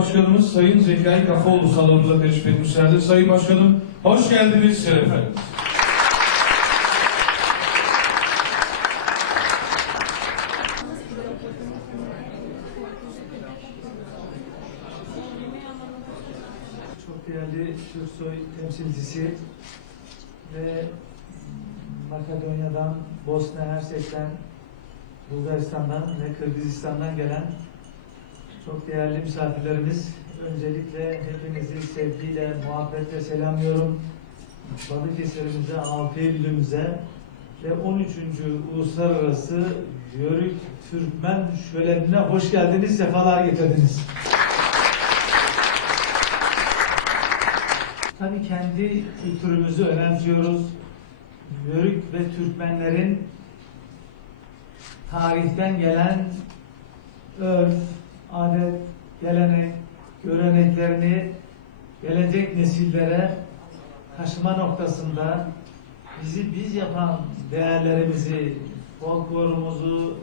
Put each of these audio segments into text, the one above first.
Başkanımız Sayın Zekai Kafaoğlu salonumuza teşrif etmişlerdir. Sayın Başkanım hoş geldiniz, şeref verdiniz. Çok değerli Türksoy temsilcisi ve Makedonya'dan, Bosna Hersek'ten, Bulgaristan'dan ve Kırgızistan'dan gelen çok değerli misafirlerimiz. Öncelikle hepinizi sevgiyle, muhabbetle selamlıyorum. Balıkesir'imize, 6 Eylül'ümüze ve 13. Uluslararası Yörük Türkmen Şöleni'ne hoş geldiniz, sefalar getirdiniz. Tabii kendi kültürümüzü önemsiyoruz. Yörük ve Türkmenlerin tarihten gelen örf, adet, gelenek, göreneklerini gelecek nesillere taşıma noktasında bizi biz yapan değerlerimizi, folklorumuzu,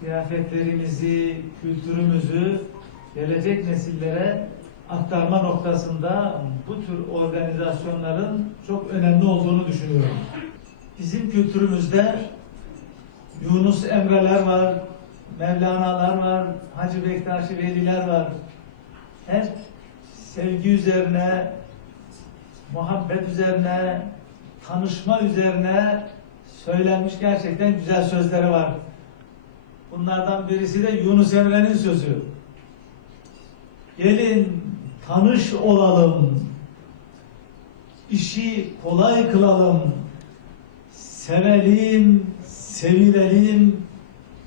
kıyafetlerimizi, kültürümüzü gelecek nesillere aktarma noktasında bu tür organizasyonların çok önemli olduğunu düşünüyorum. Bizim kültürümüzde Yunus Emre'ler var, Mevlana'lar var, Hacı Bektaşi Veliler var. Hep sevgi üzerine, muhabbet üzerine, tanışma üzerine söylenmiş gerçekten güzel sözleri var. Bunlardan birisi de Yunus Emre'nin sözü. Gelin tanış olalım, işi kolay kılalım, sevelim, sevilelim,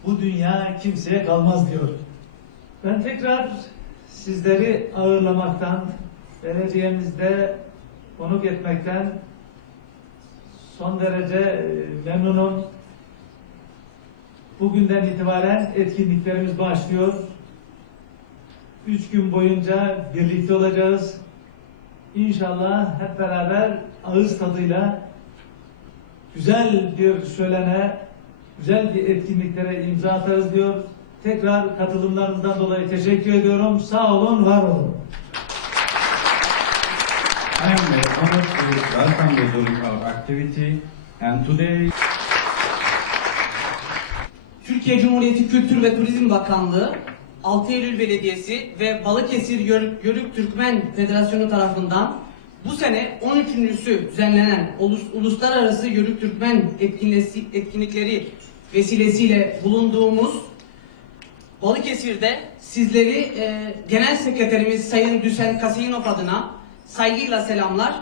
bu dünya kimseye kalmaz diyor. Ben tekrar sizleri ağırlamaktan, belediyemizde konuk etmekten son derece e, memnunum. Bugünden itibaren etkinliklerimiz başlıyor. Üç gün boyunca birlikte olacağız. İnşallah hep beraber ağız tadıyla güzel bir şölene, güzel bir etkinliklere imza atarız diyor. Tekrar katılımlarınızdan dolayı teşekkür ediyorum. Sağ olun, var olun. I am uh, honored to welcome you during our activity and today Türkiye Cumhuriyeti Kültür ve Turizm Bakanlığı 6 Eylül Belediyesi ve Balıkesir Yörük, Yörük Türkmen Federasyonu tarafından bu sene 13.sü düzenlenen ulus- uluslararası Yörük Türkmen etkinlikleri vesilesiyle bulunduğumuz Balıkesir'de sizleri e, Genel Sekreterimiz Sayın Düsen Kasiyinov adına saygıyla selamlar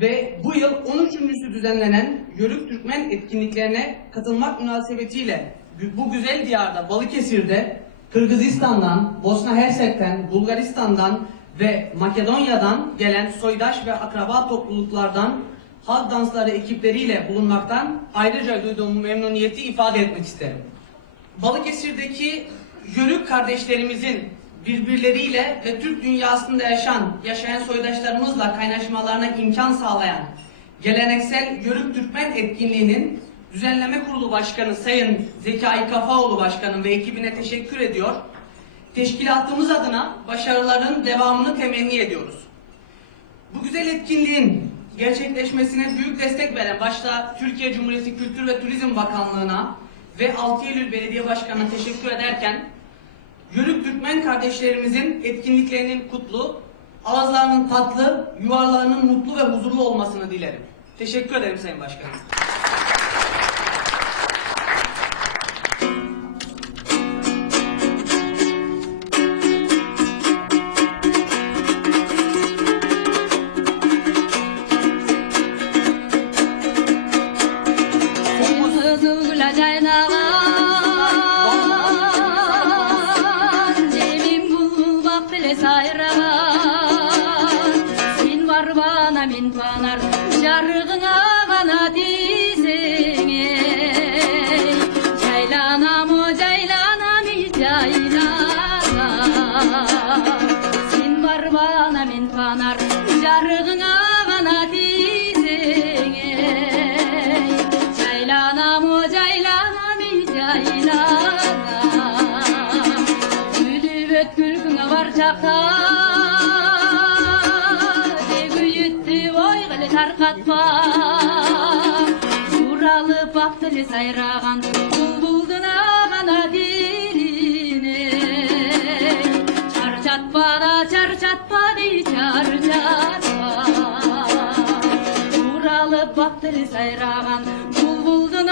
ve bu yıl 13.sü düzenlenen Yörük Türkmen etkinliklerine katılmak münasebetiyle bu güzel diyarda Balıkesir'de Kırgızistan'dan, Bosna Hersek'ten, Bulgaristan'dan ve Makedonya'dan gelen soydaş ve akraba topluluklardan halk dansları ekipleriyle bulunmaktan ayrıca duyduğum memnuniyeti ifade etmek isterim. Balıkesir'deki Yörük kardeşlerimizin birbirleriyle ve Türk dünyasında yaşayan, yaşayan soydaşlarımızla kaynaşmalarına imkan sağlayan geleneksel Yörük Türkmen etkinliğinin düzenleme kurulu başkanı Sayın Zekai Kafaoğlu başkanım ve ekibine teşekkür ediyor. Teşkilatımız adına başarıların devamını temenni ediyoruz. Bu güzel etkinliğin gerçekleşmesine büyük destek veren başta Türkiye Cumhuriyeti Kültür ve Turizm Bakanlığı'na ve 6 Eylül Belediye Başkanı'na teşekkür ederken Yörük Türkmen kardeşlerimizin etkinliklerinin kutlu, ağızlarının tatlı, yuvarlarının mutlu ve huzurlu olmasını dilerim. Teşekkür ederim Sayın Başkanım. сен барбана мен панар жарығыңа ғана тисең ей жайланам о жайланам ей жайланам гүліп өт бар жақта дегуетте ой қыле тарқатпа туралып ақ тілі сайраған çat para çar çat pani çar çat Buralı baktır sayragan bulbuldun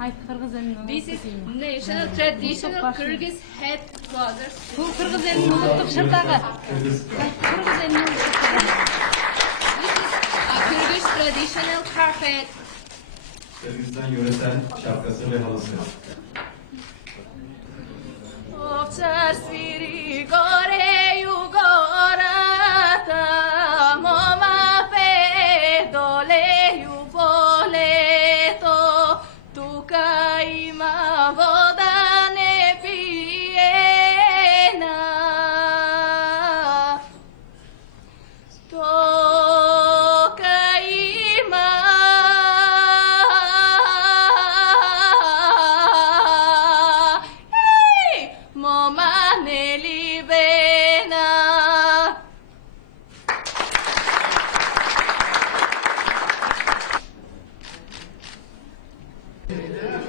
Hayır Kırgız elini This is national traditional Kyrgyz headquarters. Bu Kırgız elini unuttuk şırdağı. Kırgız elini unuttuk. This is a Kyrgyz traditional carpet. Kırgızistan yöresel şapkası ve halısı. Of çarsiri gore yugorata Yeah.